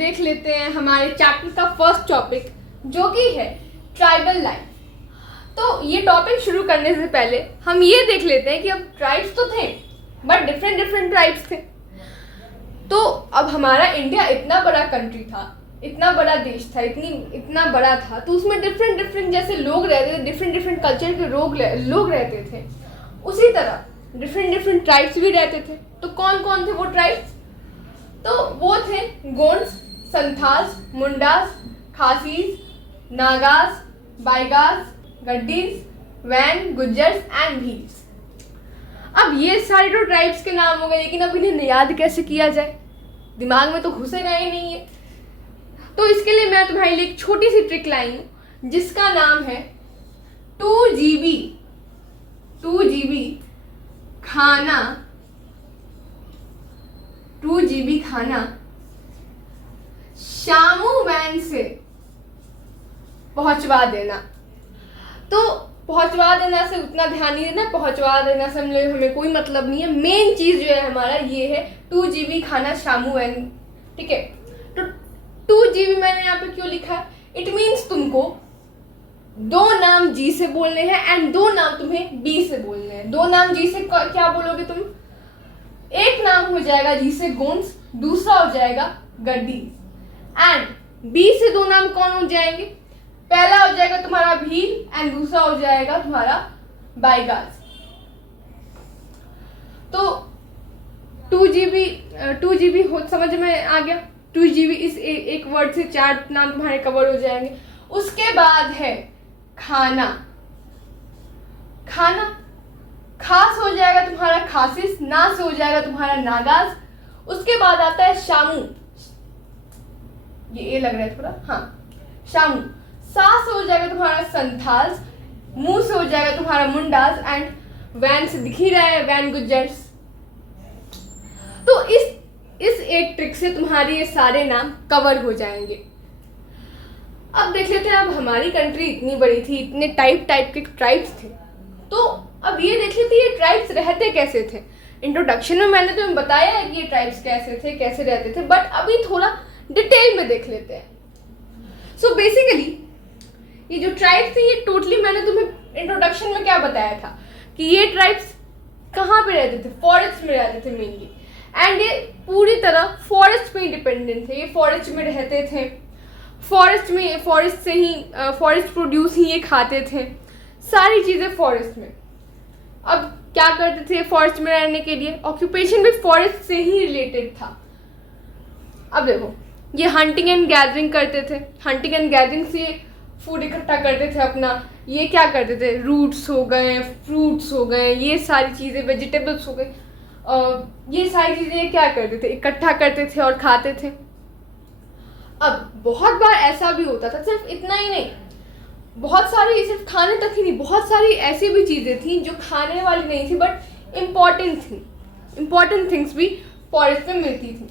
देख लेते हैं हमारे चैप्टर का फर्स्ट टॉपिक, जो कि है ट्राइबल लाइफ। तो ये टॉपिक शुरू करने से पहले हम ये देख लेते हैं कि अब ट्राइब्स तो थे, बट डिफरेंट डिफरेंट ट्राइब्स थे। तो अब हमारा इंडिया इतना बड़ा कंट्री था, इतना बड़ा देश था, इतना बड़ा था, तो उसमें डिफरेंट डिफरेंट जैसे लोग रहते थे, डिफरेंट डिफरेंट कल्चर के लोग रहते थे, उसी तरह डिफरेंट डिफरेंट ट्राइब्स भी रहते थे। तो कौन कौन थे वो ट्राइब्स? तो वो थे गोंड्स, संथाल्स, मुंडास, खासीज, नागास, बाइगास, गड्डीज, वैन, गुज्जर्स एंड भील्स। अब ये सारे तो ट्राइब्स के नाम हो गए, लेकिन अब इन्हें याद कैसे किया जाए? दिमाग में तो घुसेगा ही नहीं है। तो इसके लिए मैं तुम्हारे लिए एक छोटी सी ट्रिक लाई हूँ, जिसका नाम है 2GB। 2GB खाना, 2GB खाना शामू वैन से पहुंचवा देना। तो पहुंचवा देना से उतना ध्यान नहीं देना, पहुंचवा देना से हमें कोई मतलब नहीं है। मेन चीज जो है हमारा ये है 2GB खाना शामू वैन, ठीक है। तो 2GB मैंने यहाँ पे क्यों लिखा है? इट मीन्स तुमको 2 नाम जी से बोलने हैं एंड 2 नाम तुम्हें बी से बोलने हैं। 2 नाम जी से क्या बोलोगे तुम? एक नाम हो जाएगा जी से गोंड्स, दूसरा हो जाएगा गड्डीज, एंड बी से 2 नाम कौन हो जाएंगे? पहला हो जाएगा तुम्हारा भील एंड दूसरा हो जाएगा तुम्हारा बाइगास। तो 2GB हो, समझ में आ गया? 2GB इस एक वर्ड से 4 नाम तुम्हारे कवर हो जाएंगे। उसके बाद है खाना। खाना खास हो जाएगा तुम्हारा खासिस, नास हो जाएगा तुम्हारा नागास। उसके बाद आता है शामू, ये लग रहा है थोड़ा, हाँ, शामू। सास हो जाएगा तुम्हारा संथाल्स, मुंह से हो जाएगा तुम्हारा मुंडास, एंड वैन से दिख ही रहा है वैन गुज्जर्स। तो इस एक ट्रिक से तुम्हारे ये सारे नाम कवर हो जाएंगे। अब देख लेते हैं, अब हमारी कंट्री इतनी बड़ी थी, इतने टाइप के ट्राइब्स थे, तो अब ये देख लेते हैं ये ट्राइब्स रहते कैसे थे। इंट्रोडक्शन में मैंने तुम्हें बताया है कि ये ट्राइब्स कैसे थे, कैसे रहते थे, बट अभी थोड़ा डिटेल में देख लेते हैं। सो बेसिकली ये जो ट्राइब्स थे, ये टोटली मैंने तुम्हें इंट्रोडक्शन में क्या बताया था कि ये ट्राइब्स कहाँ पे रहते थे? फॉरेस्ट में रहते थे मेनली, एंड ये पूरी तरह फॉरेस्ट पे ही डिपेंडेंट थे। ये फॉरेस्ट में रहते थे, फॉरेस्ट से ही फॉरेस्ट प्रोड्यूस ही ये खाते थे, सारी चीज़ें फॉरेस्ट में। अब क्या करते थे फॉरेस्ट में रहने के लिए? ऑक्यूपेशन भी फॉरेस्ट से ही रिलेटेड था। अब देखो, ये हंटिंग एंड गैदरिंग करते थे, हंटिंग एंड गैदरिंग से फूड इकट्ठा करते थे अपना। ये क्या करते थे? रूट्स हो गए, फ्रूट्स हो गए, ये सारी चीज़ें, वेजिटेबल्स हो गए, ये सारी चीज़ें क्या करते थे? इकट्ठा करते थे और खाते थे। अब बहुत बार ऐसा भी होता था, सिर्फ इतना ही नहीं, बहुत सारी, सिर्फ खाने तक ही नहीं, बहुत सारी ऐसी भी चीज़ें थी जो खाने वाली नहीं थी बट इम्पॉर्टेंट थी। इम्पॉर्टेंट थिंग्स भी फॉरेस्ट में मिलती थी।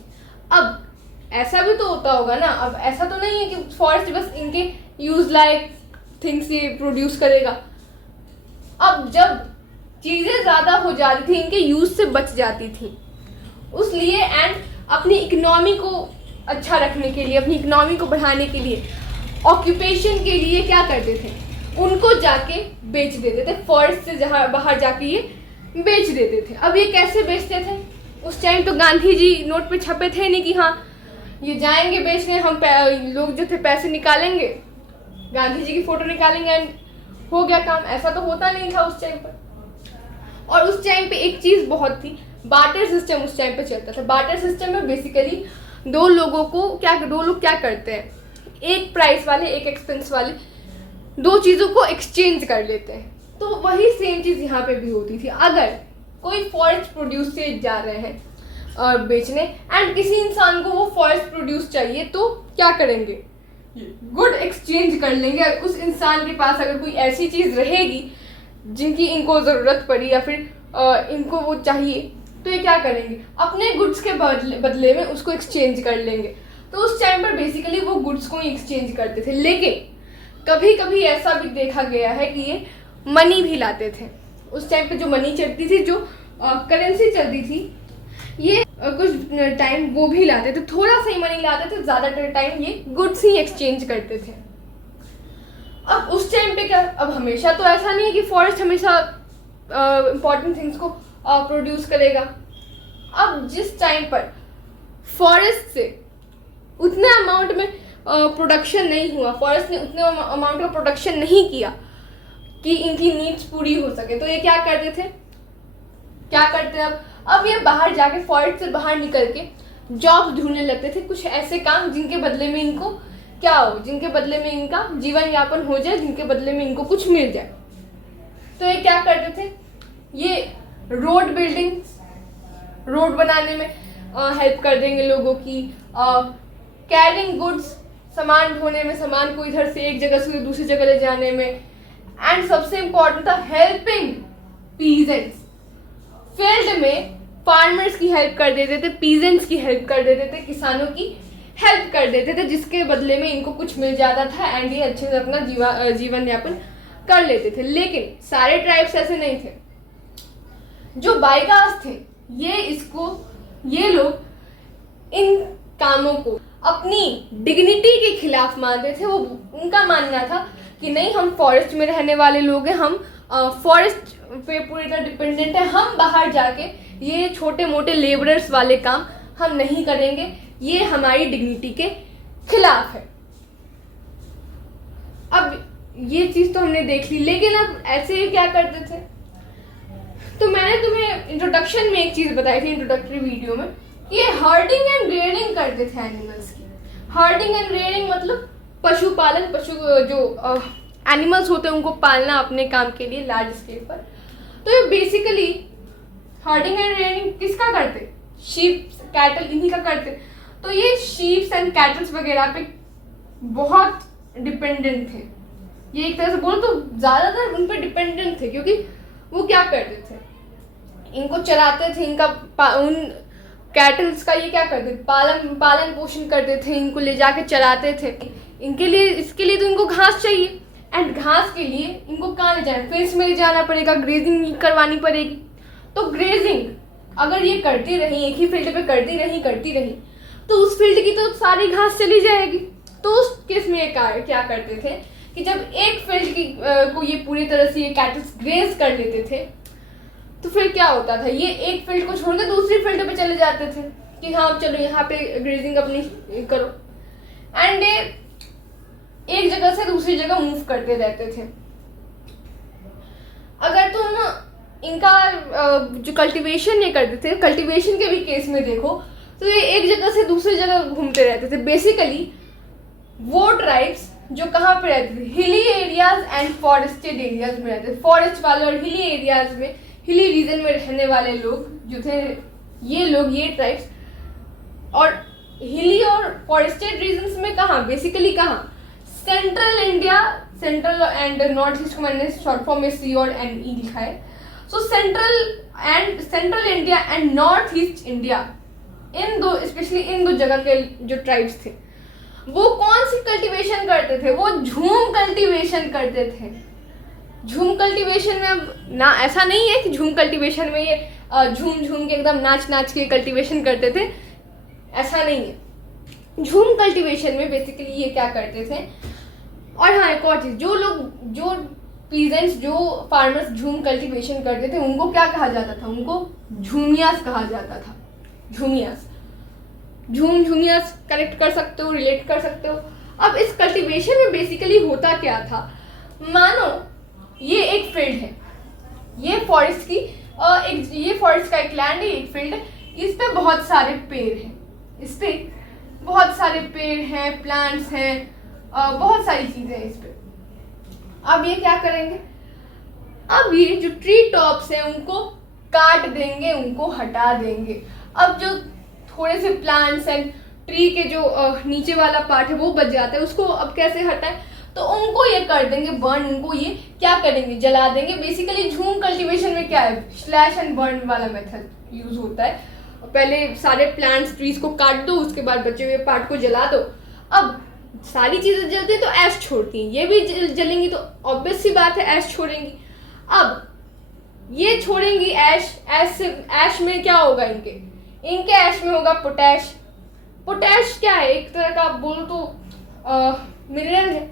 अब ऐसा भी तो होता होगा ना, अब ऐसा तो नहीं है कि फॉरेस्ट बस इनके यूज लाइक थिंग्स ये प्रोड्यूस करेगा। अब जब चीज़ें ज़्यादा हो जाती थी, इनके यूज से बच जाती थी, उसलिए एंड अपनी इकोनॉमी को अच्छा रखने के लिए, अपनी इकोनॉमी को बढ़ाने के लिए, ऑक्यूपेशन के लिए क्या करते थे? उनको जाके बेच देते थे, फॉरेस्ट से जहाँ बाहर जाके ये बेच देते थे। अब ये कैसे बेचते थे? उस टाइम तो गांधी जी नोट पे छपे थे नहीं कि हाँ ये जाएंगे बेचने, हम लोग जो थे पैसे निकालेंगे, गांधी जी की फोटो निकालेंगे एंड हो गया काम। ऐसा तो होता नहीं था उस टाइम पर। और उस टाइम पे एक चीज़ बहुत थी, बार्टर सिस्टम उस टाइम पे चलता था। बार्टर सिस्टम में बेसिकली दो लोग क्या करते हैं, एक प्राइस वाले, एक एक्सपेंस वाले, 2 चीज़ों को एक्सचेंज कर लेते हैं। तो वही सेम चीज़ यहाँ पे भी होती थी। अगर कोई फॉरेस्ट प्रोड्यूस से जा रहे हैं और बेचने, एंड किसी इंसान को वो फॉरेस्ट प्रोड्यूस चाहिए, तो क्या करेंगे? गुड एक्सचेंज कर लेंगे। उस इंसान के पास अगर कोई ऐसी चीज़ रहेगी जिनकी इनको ज़रूरत पड़ी या फिर इनको वो चाहिए, तो ये क्या करेंगे? अपने गुड्स के बदले में उसको एक्सचेंज कर लेंगे। तो उस टाइम पर बेसिकली वो गुड्स को ही एक्सचेंज करते थे। लेकिन कभी कभी ऐसा भी देखा गया है कि ये मनी भी लाते थे। उस टाइम पे जो मनी चलती थी, जो करेंसी चलती थी, ये कुछ टाइम वो भी लाते थे, थोड़ा सा ही मनी लाते थे, ज़्यादातर टाइम ये गुड्स ही एक्सचेंज करते थे। अब उस टाइम पे क्या, अब हमेशा तो ऐसा नहीं है कि फॉरेस्ट हमेशा इम्पॉर्टेंट थिंग्स को प्रोड्यूस करेगा। अब जिस टाइम पर फॉरेस्ट से उतने अमाउंट में प्रोडक्शन नहीं हुआ, फॉरेस्ट ने उतने अमाउंट का प्रोडक्शन नहीं किया कि इनकी नीड्स पूरी हो सके, तो ये क्या करते थे, क्या करते अब ये बाहर जाके फॉरेस्ट से बाहर निकल के जॉब ढूंढने लगते थे, कुछ ऐसे काम जिनके बदले में इनको क्या हो, जिनके बदले में इनका जीवन यापन हो जाए, जिनके बदले में इनको कुछ मिल जाए। तो ये क्या करते थे, ये रोड बिल्डिंग, रोड बनाने में हेल्प कर देंगे लोगों की, कैरिंग गुड्स, सामान ढोने में, सामान को इधर से एक जगह से दूसरी जगह ले जाने में, एंड सबसे इम्पोर्टेंट था हेल्पिंग पीजेंट्स। फील्ड में फार्मर्स की हेल्प कर देते थे, पीजेंट्स की हेल्प कर देते थे, किसानों की हेल्प कर देते थे, जिसके बदले में इनको कुछ मिल जाता था एंड ये अच्छे से अपना जीवन यापन कर लेते थे। लेकिन सारे ट्राइब्स ऐसे नहीं थे। जो बाइकास थे ये लोग इन कामों को अपनी डिग्निटी के खिलाफ मानते थे। वो उनका मानना था कि नहीं, हम फॉरेस्ट में रहने वाले लोग हैं, हम फॉरेस्ट पे पूरी तरह डिपेंडेंट है, हम बाहर जाके ये छोटे मोटे लेबरर्स वाले काम हम नहीं करेंगे, ये हमारी डिग्निटी के खिलाफ है। अब ये चीज़ तो हमने देख ली, लेकिन अब ऐसे ही क्या करते थे, तो मैंने तुम्हें इंट्रोडक्शन में एक चीज़ बताई थी, इंट्रोडक्टरी वीडियो में, ये हर्डिंग एंड रेयरिंग करते थे एनिमल्स की। हर्डिंग एंड रेयरिंग मतलब पशुपालन, जो एनिमल्स होते हैं उनको पालना अपने काम के लिए लार्ज स्केल पर। तो ये बेसिकली हर्डिंग एंड रेयरिंग किसका करते, शीप कैटल इन्हीं का करते। तो ये शीप्स एंड कैटल्स वगैरह पे बहुत डिपेंडेंट थे, ये एक तरह से बोलो तो ज़्यादातर उन पर डिपेंडेंट थे, क्योंकि वो क्या करते थे, इनको चराते थे, उन कैटल्स का ये क्या करते थे, पालन पोषण करते थे, इनको ले जाके चराते थे। इनके लिए, इसके लिए तो इनको घास चाहिए, एंड घास के लिए इनको कहाँ ले जाना, फील्ड्स में ले जाना पड़ेगा, ग्रेजिंग करवानी पड़ेगी। तो ग्रेजिंग अगर ये करती रही, एक ही फील्ड पे करती रही तो उस फील्ड की तो सारी घास चली जाएगी। तो उस केस में ये क्या करते थे कि जब एक फील्ड की को ये पूरी तरह से ये कैटल्स ग्रेज कर लेते थे, तो फिर क्या होता था, ये एक फील्ड को छोड़ के दूसरी फील्ड पे चले जाते थे कि हाँ चलो यहाँ पे ग्रेजिंग अपनी करो, एंड एक जगह से दूसरी जगह मूव करते रहते थे। अगर तुम इनका जो कल्टीवेशन ये करते थे, कल्टीवेशन के भी केस में देखो तो ये एक जगह से दूसरी जगह घूमते रहते थे। बेसिकली वो ट्राइब्स जो कहाँ पे रहते थे, hilly areas and forested areas में रहते थे। फॉरेस्ट वाले और हिली एरियाज में, हिली रीजन में रहने वाले लोग जो थे, ये ट्राइब्स, और हिली और फॉरेस्टेड रीजन्स में कहाँ, बेसिकली कहाँ, central India, central and north east को मैंने शॉर्ट फॉर्म में सी और एन ई लिखा है। So central India and north east India, इन दो, स्पेशली इन दो जगह के जो ट्राइब्स थे, वो कौन सी कल्टीवेशन करते थे, वो झूम कल्टीवेशन करते थे। झूम कल्टीवेशन में ना, ऐसा नहीं है कि झूम कल्टीवेशन में ये झूम के एकदम नाच के कल्टीवेशन करते थे, ऐसा नहीं है। झूम कल्टीवेशन में बेसिकली ये क्या करते थे, और हाँ एक और चीज़, जो पीजेंट्स, जो फार्मर्स झूम कल्टीवेशन करते थे, उनको क्या कहा जाता था, उनको झूमियास कहा जाता था। झूमियास कनेक्ट कर सकते हो, रिलेट कर सकते हो। अब इस कल्टीवेशन में बेसिकली होता क्या था, मानो ये एक फील्ड है, ये फॉरेस्ट का एक लैंड है, एक फील्ड है, इस पे बहुत सारे पेड़ हैं, इस पे बहुत सारे पेड़ हैं, प्लांट्स हैं, बहुत सारी चीज़ें हैं इस पे। अब ये क्या करेंगे, अब ये जो ट्री टॉप्स हैं उनको काट देंगे, उनको हटा देंगे। अब जो थोड़े से प्लांट्स एंड ट्री के जो नीचे वाला पार्ट है वो बच जाता है, उसको अब कैसे हटाएं, तो उनको ये कर देंगे बर्न, उनको ये क्या करेंगे, जला देंगे। बेसिकली झूम कल्टीवेशन में क्या है, स्लैश एंड बर्न वाला मेथड यूज होता है। पहले सारे प्लांट्स ट्रीज को काट दो, उसके बाद बचे हुए पार्ट को जला दो। अब सारी चीज़ें जलती हैं तो ऐश छोड़ती हैं, ये भी जलेंगी तो ऑब्वियस सी बात है ऐश छोड़ेंगी। अब ये छोड़ेंगी ऐश में क्या होगा, इनके ऐश में होगा पोटैश। पोटैश क्या है, एक तरह का आप बोलो तो मिनरल है,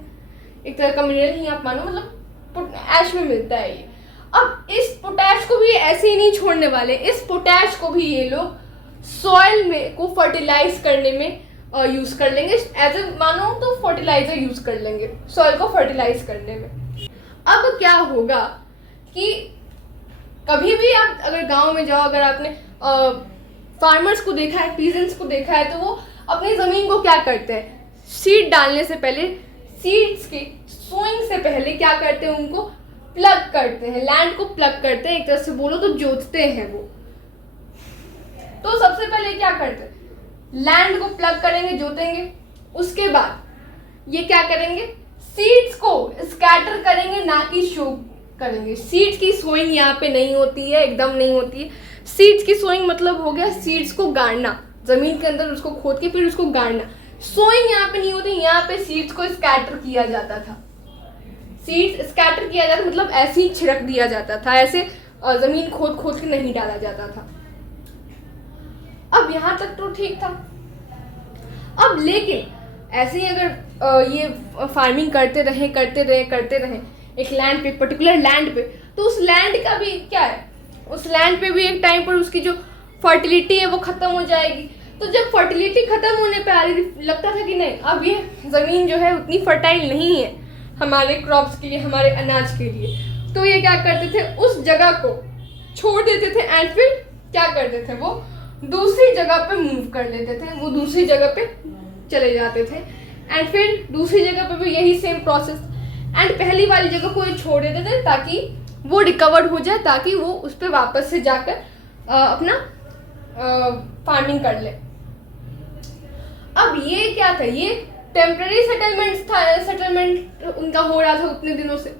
एक तरह का मिनरल ही आप मानो, मतलब ऐश में मिलता है ये। अब इस पोटैश को भी ऐसे ही नहीं छोड़ने वाले, इस पोटैश को भी ये लोग सॉइल में को फर्टिलाइज करने में यूज कर लेंगे, एज ए मानो तो फर्टिलाइजर यूज कर लेंगे सॉइल को फर्टिलाइज करने में। अब क्या होगा कि कभी भी आप अगर गांव में जाओ, अगर आपने फार्मर्स को देखा है, पीजेंट्स को देखा है, तो वो अपनी ज़मीन को क्या करते हैं, सीड डालने से पहले, सीड्स की सोइंग से पहले क्या करते हैं, उनको प्लग करते हैं, लैंड को प्लग करते हैं, एक तरह से बोलो तो जोतते हैं वो। तो सबसे पहले क्या करते हैं, लैंड को प्लग करेंगे, जोतेंगे, उसके बाद ये क्या करेंगे, सीड्स को स्कैटर करेंगे, ना कि शो करेंगे। सीड्स की सोइंग यहाँ पे नहीं होती है, एकदम नहीं होती है। सीड्स की सोइंग मतलब हो गया सीड्स को गाड़ना, जमीन के अंदर उसको खोद के फिर उसको गाड़ना। सोइंग यहाँ पे नहीं होती, यहाँ पे सीड्स को स्कैटर किया जाता था। सीड्स स्कैटर किया जाता मतलब ऐसे ही छिड़क दिया जाता था, ऐसे जमीन खोद खोद के नहीं डाला जाता था। अब यहाँ तक तो ठीक था। अब लेकिन ऐसे ही अगर ये फार्मिंग करते रहे एक लैंड पे, पर्टिकुलर लैंड पे, तो उस लैंड का भी क्या है, उस लैंड पे भी एक टाइम पर उसकी जो फर्टिलिटी है वो खत्म हो जाएगी। तो जब फर्टिलिटी खत्म होने पे आ रही, लगता था कि नहीं अब ये ज़मीन जो है उतनी फर्टाइल नहीं है हमारे क्रॉप्स के लिए, हमारे अनाज के लिए, तो ये क्या करते थे, उस जगह को छोड़ देते थे एंड फिर क्या करते थे, वो दूसरी जगह पे मूव कर लेते थे, वो दूसरी जगह पे चले जाते थे एंड फिर दूसरी जगह पे भी यही सेम प्रोसेस, एंड पहली वाली जगह को ये छोड़ देते थे ताकि वो रिकवर्ड हो जाए, ताकि वो उस पर वापस से जाकर अपना फार्मिंग कर ले। अब ये क्या था, ये टेम्पररी सेटलमेंट उनका हो रहा था उतने दिनों से,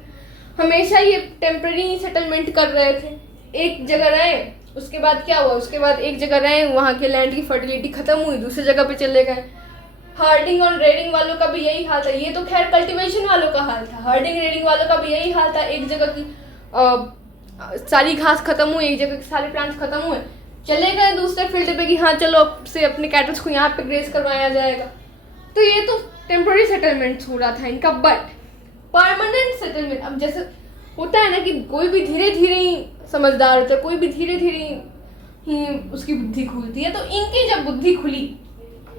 हमेशा ये टेम्पररी सेटलमेंट कर रहे थे। एक जगह रहे, उसके बाद क्या हुआ, उसके बाद एक जगह रहे, वहाँ के लैंड की फर्टिलिटी खत्म हुई, दूसरी जगह पे चले गए। हार्डिंग और रेडिंग वालों का भी यही हाल था, ये तो खैर कल्टीवेशन वालों का हाल था, हार्डिंग रेडिंग वालों का भी यही हाल था। एक जगह की सारी घास खत्म हुई, एक जगह के सारे प्लांट्स खत्म हुए, चले गए दूसरे फील्ड पे कि हाँ चलो अब से अपने कैटल्स को यहाँ पे ग्रेस करवाया जाएगा। तो ये तो टेम्पररी सेटलमेंट हो रहा था इनका। बट परमानेंट सेटलमेंट, अब जैसे होता है ना कि कोई भी धीरे धीरे ही समझदार होता है, कोई भी धीरे धीरे ही उसकी बुद्धि खुलती है, तो इनकी जब बुद्धि खुली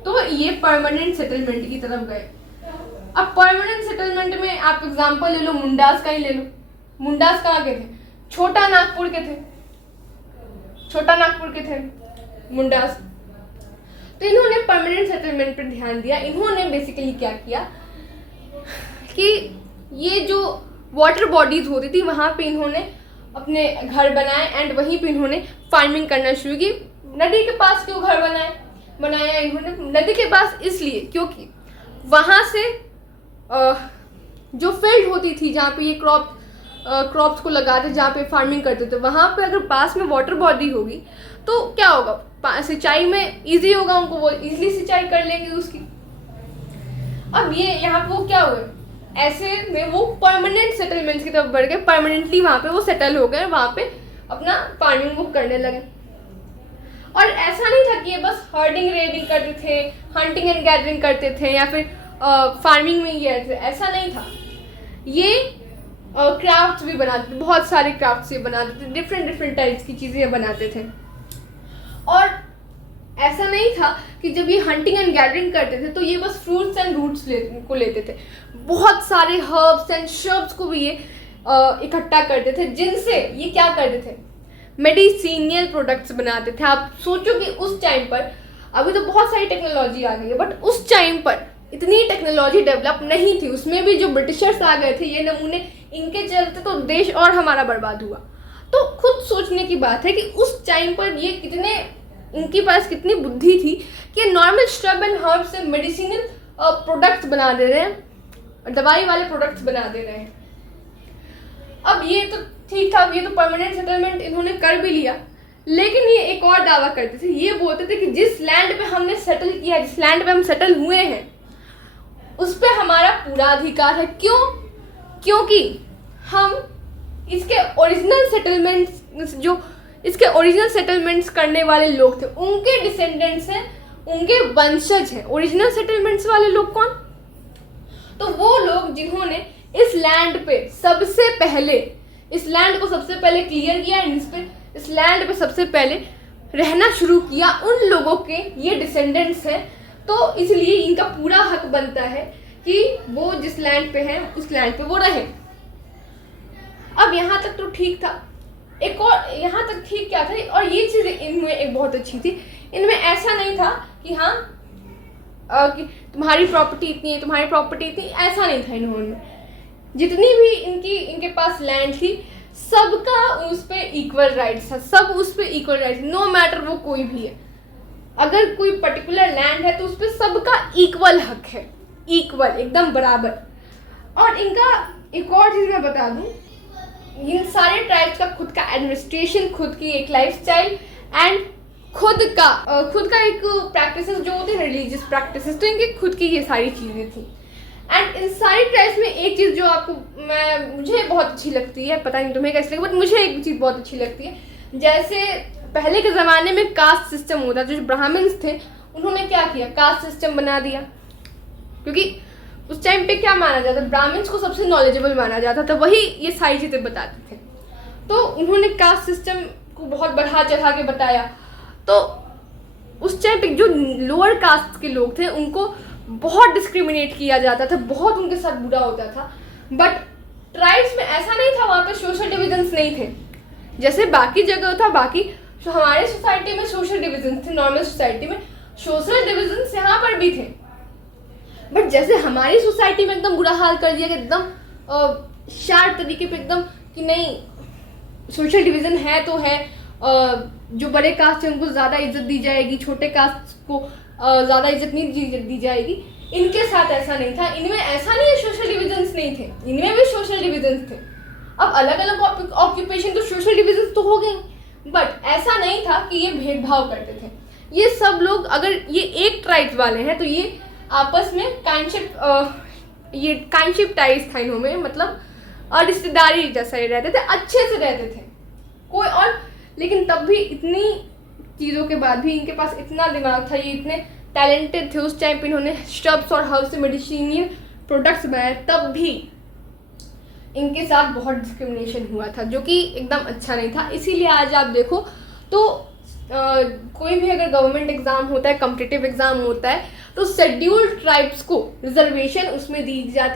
तो ये परमानेंट सेटलमेंट की तरफ गए। अब परमानेंट सेटलमेंट में आप एग्जांपल ले लो, मुंडास का ही ले लो। मुंडास कहाँ के थे, छोटा नागपुर के थे, छोटा नागपुर के थे मुंडास। तो इन्होंने परमानेंट सेटलमेंट पर ध्यान दिया। इन्होंने बेसिकली क्या किया कि ये जो वाटर बॉडीज होती थी वहाँ पे इन्होंने अपने घर बनाए एंड वहीं पे इन्होंने फार्मिंग करना शुरू की। नदी के पास क्यों घर बनाया इन्होंने, नदी के पास इसलिए क्योंकि वहाँ से जो फील्ड होती थी जहाँ पे ये क्रॉप्स को लगाते, जहाँ पे फार्मिंग करते थे, वहाँ पे अगर पास में वाटर बॉडी होगी तो क्या होगा, सिंचाई में इजी होगा उनको, वो इजीली सिंचाई कर लेंगे उसकी। अब ये यहाँ पे वो क्या हुए, ऐसे में वो परमानेंट सेटलमेंट्स की तरफ बढ़ गए, परमानेंटली वहाँ पे वो सेटल हो गए, वहाँ पे अपना फार्मिंग वो करने लगे। और ऐसा नहीं था कि ये बस हर्डिंग रेडिंग करते थे, हंटिंग एंड गैदरिंग करते थे या फिर फार्मिंग में ये ऐसा नहीं था। ये क्राफ्ट्स भी बनाते थे, बहुत सारे क्राफ्ट्स ये बनाते थे, डिफरेंट टाइप्स की चीज़ें बनाते थे। और ऐसा नहीं था कि जब ये हंटिंग एंड गैदरिंग करते थे तो ये बस फ्रूट्स एंड रूट्स को लेते थे, बहुत सारे हर्ब्स एंड श्रब्स को भी ये इकट्ठा करते थे, जिनसे ये क्या करते थे, मेडिसिनियल प्रोडक्ट्स बनाते थे। आप सोचो कि उस टाइम पर, अभी तो बहुत सारी टेक्नोलॉजी आ गई है, बट उस टाइम पर इतनी टेक्नोलॉजी डेवलप नहीं थी। उसमें भी जो ब्रिटिशर्स आ गए थे, ये नमूने इनके चलते तो देश और हमारा बर्बाद हुआ। तो खुद सोचने की बात है कि उस टाइम पर ये इनके पास कितनी बुद्धि थी कि नॉर्मल श्रब एंड हर्ब से मेडिसिनल प्रोडक्ट्स बना दे रहे हैं, दवाई वाले प्रोडक्ट्स बना दे रहे हैं। अब ये तो ठीक था, ये तो परमानेंट सेटलमेंट इन्होंने कर भी लिया, लेकिन ये एक और दावा करते थे, ये बोलते थे कि जिस लैंड पे हमने सेटल किया, जिस लैंड पे हम सेटल हुए हैं, उस पे हमारा पूरा अधिकार है। क्यों? क्योंकि हम इसके ओरिजिनल सेटलमेंट्स, जो इसके ओरिजिनल सेटलमेंट्स करने वाले लोग थे, उनके डिसेंडेंट्स हैं, उनके वंशज हैं। ओरिजिनल सेटलमेंट्स वाले लोग कौन? तो वो लोग जिन्होंने इस लैंड पे सबसे पहले, इस लैंड को सबसे पहले क्लियर किया, इस लैंड पे सबसे पहले रहना शुरू किया, उन लोगों के ये डिसेंडेंट्स हैं। तो इसलिए इनका पूरा हक बनता है कि वो जिस लैंड पे हैं उस लैंड पे वो रहे। अब यहाँ तक तो ठीक था। एक और यहाँ तक ठीक क्या था, और ये चीज़ इनमें एक बहुत अच्छी थी, इनमें ऐसा नहीं था कि हाँ कि तुम्हारी प्रॉपर्टी इतनी है, तुम्हारी प्रॉपर्टी इतनी, ऐसा नहीं था। इन्होंने जितनी भी इनके पास लैंड थी, सबका उस पर इक्वल राइट्स था, सब उस पर इक्वल राइट्स, नो मैटर वो कोई भी है। अगर कोई पर्टिकुलर लैंड है तो उस पर सबका इक्वल हक है, इक्वल, एकदम बराबर। और इनका एक और चीज़ मैं बता दूं, इन सारे ट्राइब्स का खुद का एडमिनिस्ट्रेशन, खुद की एक लाइफस्टाइल एंड खुद का एक प्रैक्टिसेस जो होते हैं, रिलीजियस प्रैक्टिसेस, तो इनकी खुद की ये सारी चीज़ें थी। एंड इन सारी ट्राइब्स में एक चीज़ जो मुझे बहुत अच्छी लगती है, पता नहीं तुम्हें कैसे लगे, बट मुझे एक चीज़ बहुत अच्छी लगती है। जैसे पहले के ज़माने में कास्ट सिस्टम होता, जो ब्राह्मण्स थे उन्होंने क्या किया, कास्ट सिस्टम बना दिया। क्योंकि उस टाइम पे क्या माना जाता, ब्राह्मण्स को सबसे नॉलेजेबल माना जाता था, वही ये सारी चीज़ें बताते थे। तो उन्होंने कास्ट सिस्टम को बहुत बढ़ा चढ़ा के बताया। तो उस टाइम पे जो लोअर कास्ट के लोग थे उनको बहुत डिस्क्रिमिनेट किया जाता था, बहुत उनके साथ बुरा होता था। बट ट्राइब्स में ऐसा नहीं था, वहाँ पे सोशल डिविजन्स नहीं थे जैसे बाकी जगह था। बाकी तो हमारे सोसाइटी में सोशल डिविजन थे, नॉर्मल सोसाइटी में सोशल डिविजन्स यहाँ पर भी थे। बट जैसे हमारी सोसाइटी में एकदम बुरा हाल कर दिया कि एकदम शार्प तरीके पे एकदम कि नहीं, सोशल डिवीज़न है तो है, जो बड़े कास्ट है उनको ज़्यादा इज्जत दी जाएगी, छोटे कास्ट को ज़्यादा इज्जत नहीं दी जाएगी। इनके साथ ऐसा नहीं था, इनमें ऐसा नहीं है सोशल डिविजन्स नहीं थे, इनमें भी सोशल डिविजन्स थे। अब अलग अलग ऑक्यूपेशन तो सोशल डिविजन्स तो हो गई, बट ऐसा नहीं था कि ये भेदभाव करते थे। ये सब लोग, अगर ये एक ट्राइब वाले हैं तो ये आपस में काइंडशिप टाइज था इन्होंने, मतलब रिश्तेदारी जैसा ही रहते थे, अच्छे से रहते थे कोई और। लेकिन तब भी इतनी चीज़ों के बाद भी इनके पास इतना दिमाग था, ये इतने टैलेंटेड थे उस टाइम पे, इन्होंने स्टब्स और हर्ब्स से मेडिसिनियल प्रोडक्ट्स बनाए, तब भी इनके साथ बहुत डिस्क्रिमिनेशन हुआ था, जो कि एकदम अच्छा नहीं था। इसीलिए आज आप देखो तो कोई भी अगर गवर्नमेंट एग्ज़ाम होता है, कॉम्पिटिटिव एग्ज़ाम होता है, तो शेड्यूल्ड ट्राइब्स को रिजर्वेशन उसमें दी जाती है।